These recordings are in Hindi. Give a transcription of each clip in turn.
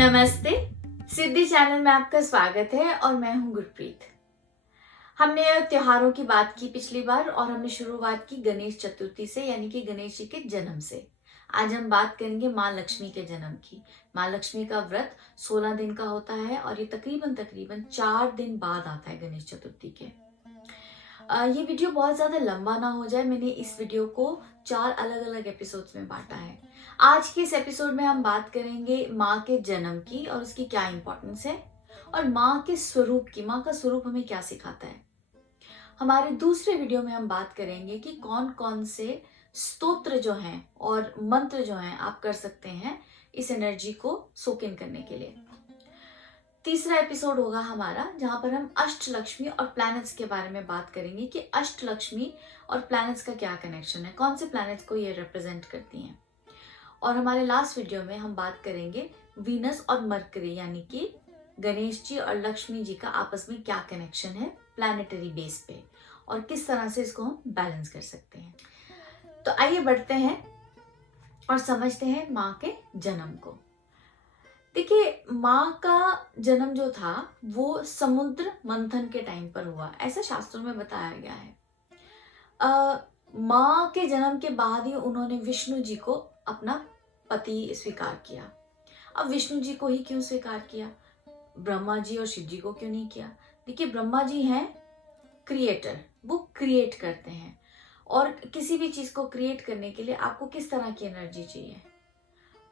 नमस्ते। सिद्धि चैनल में आपका स्वागत है और मैं हूं गुरप्रीत। हमने त्योहारों की बात की पिछली बार और हमने शुरुआत की गणेश चतुर्थी से, यानी कि गणेश जी के जन्म से। आज हम बात करेंगे माँ लक्ष्मी के जन्म की। माँ लक्ष्मी का व्रत 16 दिन का होता है और ये तकरीबन 4 दिन बाद आता है गणेश चतुर्थी के। ये वीडियो बहुत ज्यादा लंबा ना हो जाए, मैंने इस वीडियो को 4 अलग अलग एपिसोड्स में बांटा है। आज के इस एपिसोड में हम बात करेंगे माँ के जन्म की और उसकी क्या इंपॉर्टेंस है, और माँ के स्वरूप की, माँ का स्वरूप हमें क्या सिखाता है। हमारे दूसरे वीडियो में हम बात करेंगे कि कौन कौन से स्तोत्र जो हैं और मंत्र जो हैं आप कर सकते हैं इस एनर्जी को सोक इन करने के लिए। तीसरा एपिसोड होगा हमारा जहां पर हम अष्ट लक्ष्मी और प्लैनेट्स के बारे में बात करेंगे कि अष्ट लक्ष्मी और प्लैनेट्स का क्या कनेक्शन है, कौन से प्लैनेट्स को ये रिप्रेजेंट करती हैं। और हमारे लास्ट वीडियो में हम बात करेंगे वीनस और मरकरी, यानी कि गणेश जी और लक्ष्मी जी का आपस में क्या कनेक्शन है प्लैनेटरी बेस पे, और किस तरह से इसको हम बैलेंस कर सकते हैं। तो आइए बढ़ते हैं और समझते हैं माँ के जन्म को। देखिए, माँ का जन्म जो था वो समुद्र मंथन के टाइम पर हुआ, ऐसा शास्त्रों में बताया गया है। माँ के जन्म के बाद ही उन्होंने विष्णु जी को अपना पति स्वीकार किया। अब विष्णु जी को ही क्यों स्वीकार किया, ब्रह्मा जी और शिव जी को क्यों नहीं किया? देखिए, ब्रह्मा जी हैं क्रिएटर, वो क्रिएट करते हैं, और किसी भी चीज को क्रिएट करने के लिए आपको किस तरह की एनर्जी चाहिए?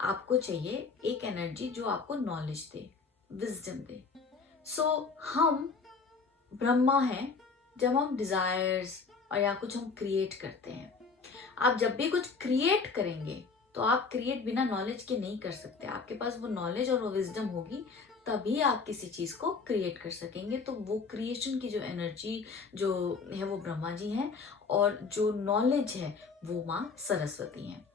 आपको चाहिए एक एनर्जी जो आपको नॉलेज दे, विजडम दे। सो हम ब्रह्मा हैं जब हम डिजायर्स और या कुछ हम क्रिएट करते हैं। आप जब भी कुछ क्रिएट करेंगे तो आप क्रिएट बिना नॉलेज के नहीं कर सकते। आपके पास वो नॉलेज और वो विजडम होगी तभी आप किसी चीज को क्रिएट कर सकेंगे। तो वो क्रिएशन की जो एनर्जी जो है वो ब्रह्मा जी हैं, और जो नॉलेज है वो माँ सरस्वती हैं।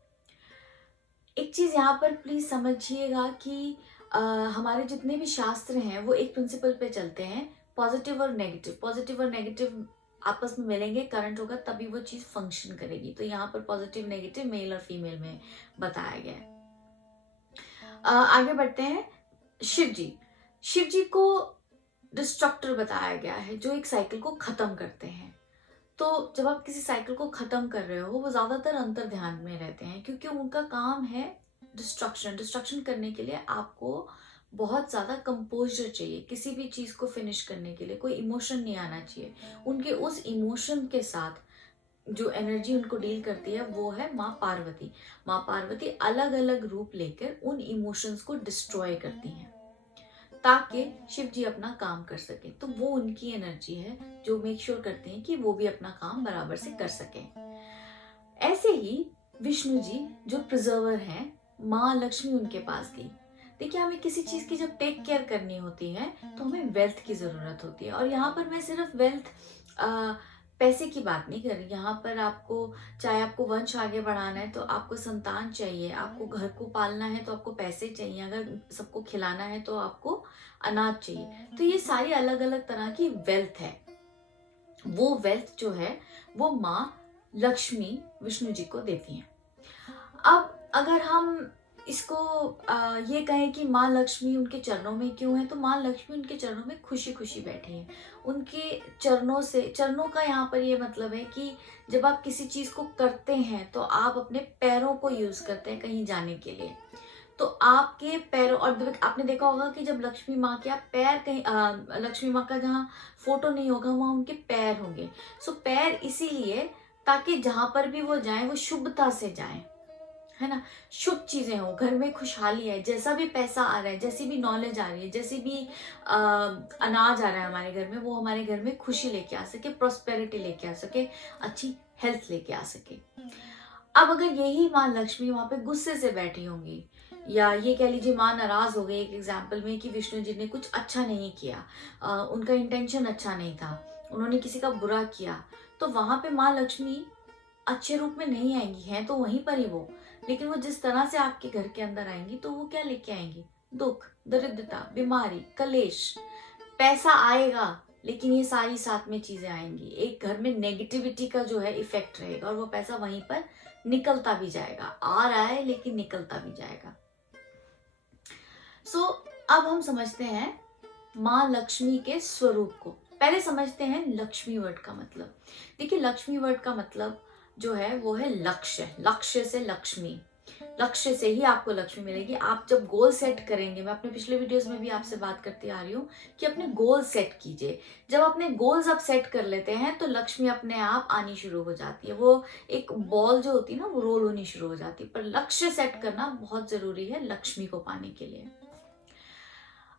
एक चीज यहाँ पर प्लीज समझिएगा कि हमारे जितने भी शास्त्र हैं वो एक प्रिंसिपल पे चलते हैं, पॉजिटिव और नेगेटिव। पॉजिटिव और नेगेटिव आपस में मिलेंगे, करंट होगा, तभी वो चीज फंक्शन करेगी। तो यहाँ पर पॉजिटिव नेगेटिव मेल और फीमेल में बताया गया है। आगे बढ़ते हैं। शिव जी को डिस्ट्रक्टर बताया गया है, जो एक साइकिल को खत्म करते हैं। तो जब आप किसी साइकिल को खत्म कर रहे हो वो ज्यादातर अंतर ध्यान में रहते हैं, क्योंकि उनका काम है डिस्ट्रक्शन करने के लिए आपको बहुत ज्यादा कंपोजर चाहिए। किसी भी चीज को फिनिश करने के लिए कोई इमोशन नहीं आना चाहिए। उनके उस इमोशन के साथ जो एनर्जी उनको डील करती है वो है माँ पार्वती। माँ पार्वती अलग अलग रूप लेकर उन इमोशंस को डिस्ट्रॉय करती हैं ताकि शिव जी अपना काम कर सके। तो वो उनकी एनर्जी है जो मेक श्योर करते हैं कि वो भी अपना काम बराबर से कर सके। ऐसे ही विष्णु जी जो प्रिजर्वर हैं, माँ लक्ष्मी उनके पास गई। देखिए, हमें किसी चीज की जब टेक केयर करनी होती है तो हमें वेल्थ की जरूरत होती है। और यहाँ पर मैं सिर्फ वेल्थ पैसे की बात नहीं कर रही। यहाँ पर आपको, चाहे आपको वंश आगे बढ़ाना है तो आपको संतान चाहिए, आपको घर को पालना है तो आपको पैसे चाहिए, अगर सबको खिलाना है तो आपको अनाज चाहिए। तो ये सारी अलग अलग तरह की वेल्थ है। वो वेल्थ जो है वो माँ लक्ष्मी विष्णु जी को देती हैं। अब अगर हम इसको ये कहें कि माँ लक्ष्मी उनके चरणों में क्यों है, तो माँ लक्ष्मी उनके चरणों में खुशी खुशी बैठी है। उनके चरणों से, चरणों का यहाँ पर ये मतलब है कि जब आप किसी चीज को करते हैं तो आप अपने पैरों को यूज करते हैं कहीं जाने के लिए। तो आपके पैरों, और आपने देखा होगा कि जब लक्ष्मी माँ के आप पैर कहीं लक्ष्मी माँ का जहाँ फोटो नहीं होगा वहां उनके पैर होंगे। सो पैर इसीलिए ताकि जहां पर भी वो जाए वो शुभता से जाए, है ना, शुभ चीजें हो, घर में खुशहाली है, जैसा भी पैसा आ रहा है, जैसी भी नॉलेज आ रही है, जैसी भी अनाज आ रहा है हमारे घर में, वो हमारे घर में खुशी लेके आ सके, प्रोस्पेरिटी लेके आ सके, अच्छी हेल्थ लेके आ सके। अब अगर यही माँ लक्ष्मी वहां पे गुस्से से बैठी होंगी, या ये कह लीजिए माँ नाराज हो गई एक एग्जाम्पल में कि विष्णु जी ने कुछ अच्छा नहीं किया, उनका इंटेंशन अच्छा नहीं था, उन्होंने किसी का बुरा किया, तो वहां पे माँ लक्ष्मी अच्छे रूप में नहीं आएंगी। हैं तो वहीं पर ही वो, लेकिन वो जिस तरह से आपके घर के अंदर आएंगी तो वो क्या लेके आएंगी? दुख, दरिद्रता, बीमारी, कलेश। पैसा आएगा लेकिन ये सारी साथ में चीजें आएंगी। एक घर में नेगेटिविटी का जो है इफेक्ट रहेगा, और वो पैसा वहीं पर निकलता भी जाएगा। आ रहा है लेकिन निकलता भी जाएगा। सो अब हम समझते हैं माँ लक्ष्मी के स्वरूप को। पहले समझते हैं लक्ष्मी वर्ड का मतलब। देखिए, लक्ष्मी वर्ड का मतलब जो है वो है लक्ष्य। लक्ष्य से लक्ष्मी, लक्ष्य से ही आपको लक्ष्मी मिलेगी। आप जब गोल सेट करेंगे, मैं अपने पिछले वीडियोस में भी आपसे बात करती आ रही हूँ कि अपने गोल सेट कीजिए। जब अपने गोल्स आप सेट कर लेते हैं तो लक्ष्मी अपने आप आनी शुरू हो जाती है। वो एक बॉल जो होती है ना, वो रोल होनी शुरू हो जाती है। पर लक्ष्य सेट करना बहुत जरूरी है लक्ष्मी को पाने के लिए।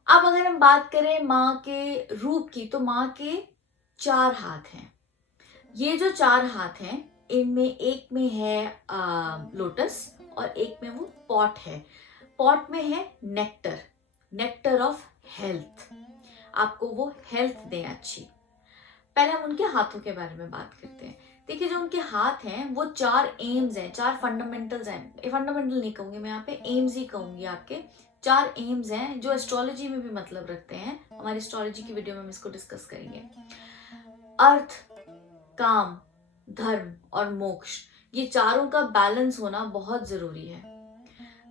अब अगर हम बात करें माँ के रूप की, तो माँ के 4 हाथ हैं। ये जो 4 हाथ हैं, इनमें एक में है लोटस और एक में वो पॉट है। पॉट में है नेक्टर, नेक्टर ऑफ हेल्थ। आपको वो हेल्थ दें अच्छी। पहले हम उनके हाथों के बारे में बात करते हैं। देखिए, जो उनके हाथ हैं वो 4 एम्स हैं, 4 फंडामेंटल्स हैं। फंडामेंटल नहीं कहूंगी मैं, यहाँ पे एम्स ही कहूंगी। आपके 4 एम्स हैं जो एस्ट्रोलॉजी में भी मतलब रखते हैं। हमारी एस्ट्रोलॉजी की वीडियो में हम इसको डिस्कस करेंगे। अर्थ, काम, धर्म और मोक्ष, ये चारों का बैलेंस होना बहुत जरूरी है।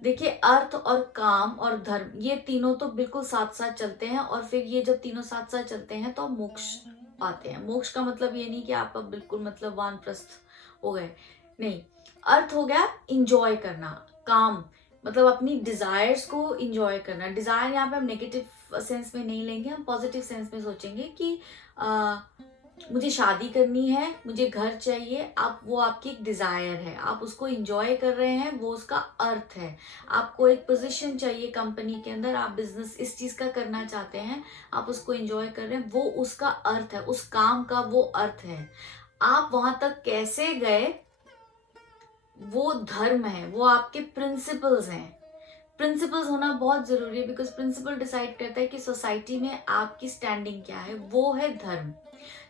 देखिए, अर्थ और काम और धर्म, ये तीनों तो बिल्कुल साथ साथ चलते हैं, और फिर ये जब तीनों साथ साथ चलते हैं तो आप मोक्ष पाते हैं। मोक्ष का मतलब ये नहीं कि आप अब बिल्कुल मतलब वानप्रस्थ हो गए, नहीं। अर्थ हो गया इंजॉय करना, काम मतलब अपनी डिजायर्स को इंजॉय करना। डिजायर यहाँ पे हम नेगेटिव सेंस में नहीं लेंगे, हम पॉजिटिव सेंस में सोचेंगे कि मुझे शादी करनी है, मुझे घर चाहिए। आप, वो आपकी एक डिजायर है, आप उसको एंजॉय कर रहे हैं, वो उसका अर्थ है। आपको एक पोजीशन चाहिए कंपनी के अंदर, आप बिजनेस इस चीज का करना चाहते हैं, आप उसको एंजॉय कर रहे हैं, वो उसका अर्थ है, उस काम का वो अर्थ है। आप वहां तक कैसे गए, वो धर्म है, वो आपके प्रिंसिपल्स हैं। प्रिंसिपल्स होना बहुत जरूरी है, बिकॉज प्रिंसिपल डिसाइड करता है कि सोसाइटी में आपकी स्टैंडिंग क्या है, वो है धर्म।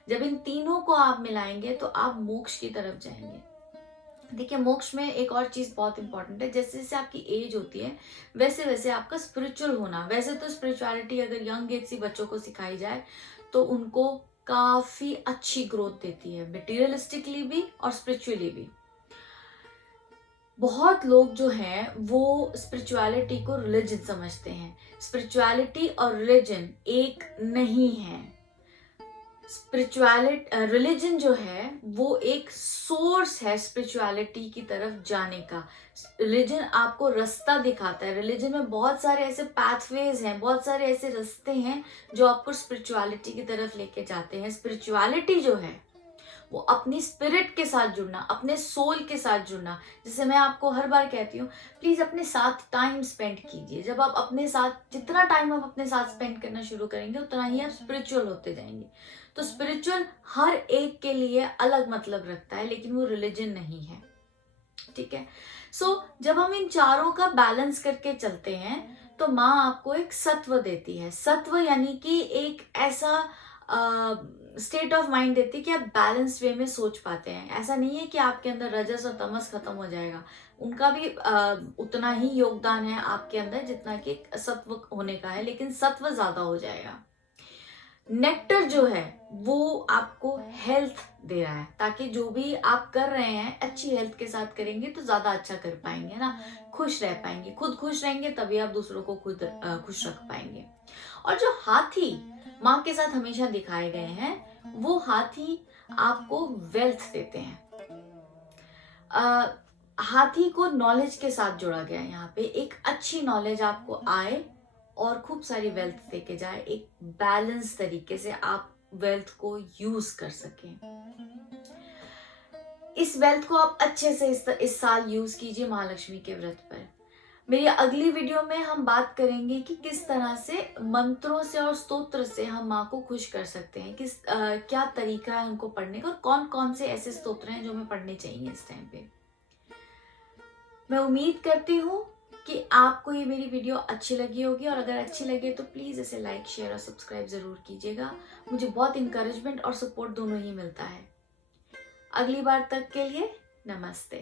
जब इन तीनों को आप मिलाएंगे तो आप मोक्ष की तरफ जाएंगे। देखिए, मोक्ष में एक और चीज बहुत इंपॉर्टेंट है। जैसे जैसे आपकी एज होती है वैसे वैसे आपका स्पिरिचुअल होना, वैसे तो स्पिरिचुअलिटी अगर यंग एज से बच्चों को सिखाई जाए तो उनको काफी अच्छी ग्रोथ देती है, मटेरियलिस्टिकली भी और स्पिरिचुअली भी। बहुत लोग जो हैं वो स्पिरिचुअलिटी को रिलीजन समझते हैं। स्पिरिचुअलिटी और रिलीजन एक नहीं है। स्पिरिचुअलिटी, रिलीजन जो है वो एक सोर्स है स्पिरिचुअलिटी की तरफ जाने का। रिलीजन आपको रास्ता दिखाता है। रिलीजन में बहुत सारे ऐसे पाथवेज हैं, बहुत सारे ऐसे रास्ते हैं जो आपको स्पिरिचुअलिटी की तरफ लेके जाते हैं। स्पिरिचुअलिटी जो है वो अपनी स्पिरिट के साथ जुड़ना, अपने सोल के साथ जुड़ना। जैसे मैं आपको हर बार कहती हूँ, प्लीज अपने साथ टाइम स्पेंड कीजिए। जब आप अपने साथ, जितना टाइम आप अपने साथ स्पेंड करना शुरू करेंगे उतना ही आप स्पिरिचुअल होते जाएंगे। तो स्पिरिचुअल हर एक के लिए अलग मतलब रखता है, लेकिन वो रिलीजन नहीं है, ठीक है। सो जब हम इन चारों का बैलेंस करके चलते हैं तो माँ आपको एक सत्व देती है। सत्व यानी कि एक ऐसा स्टेट ऑफ माइंड देती है कि आप बैलेंस वे में सोच पाते हैं। ऐसा नहीं है कि आपके अंदर रजस और तमस खत्म हो जाएगा, उनका भी उतना ही योगदान है आपके अंदर जितना कि सत्व होने का है, लेकिन सत्व ज्यादा हो जाएगा। नेक्टर जो है वो आपको हेल्थ दे रहा है, ताकि जो भी आप कर रहे हैं अच्छी हेल्थ के साथ करेंगे तो ज्यादा अच्छा कर पाएंगे ना, खुश रह पाएंगे। खुद खुश रहेंगे तभी आप दूसरों को खुद खुश रख पाएंगे। और जो हाथी माँ के साथ हमेशा दिखाए गए हैं, वो हाथी आपको वेल्थ देते हैं। हाथी को नॉलेज के साथ जोड़ा गया है। यहाँ पे एक अच्छी नॉलेज आपको आए और खूब सारी वेल्थ देके जाए, एक बैलेंस तरीके से आप वेल्थ को यूज कर सकें। इस वेल्थ को आप अच्छे से इस साल यूज कीजिए महालक्ष्मी के व्रत पर। मेरी अगली वीडियो में हम बात करेंगे कि किस तरह से मंत्रों से और स्तोत्र से हम माँ को खुश कर सकते हैं, क्या तरीका है उनको पढ़ने का, और कौन कौन से ऐसे स्तोत्र हैं जो हमें पढ़ने चाहिए इस टाइम पे। मैं उम्मीद करती हूँ कि आपको ये मेरी वीडियो अच्छी लगी होगी, और अगर अच्छी लगे तो प्लीज इसे लाइक, शेयर और सब्सक्राइब जरूर कीजिएगा। मुझे बहुत इंकरेजमेंट और सपोर्ट दोनों ही मिलता है। अगली बार तक के लिए नमस्ते।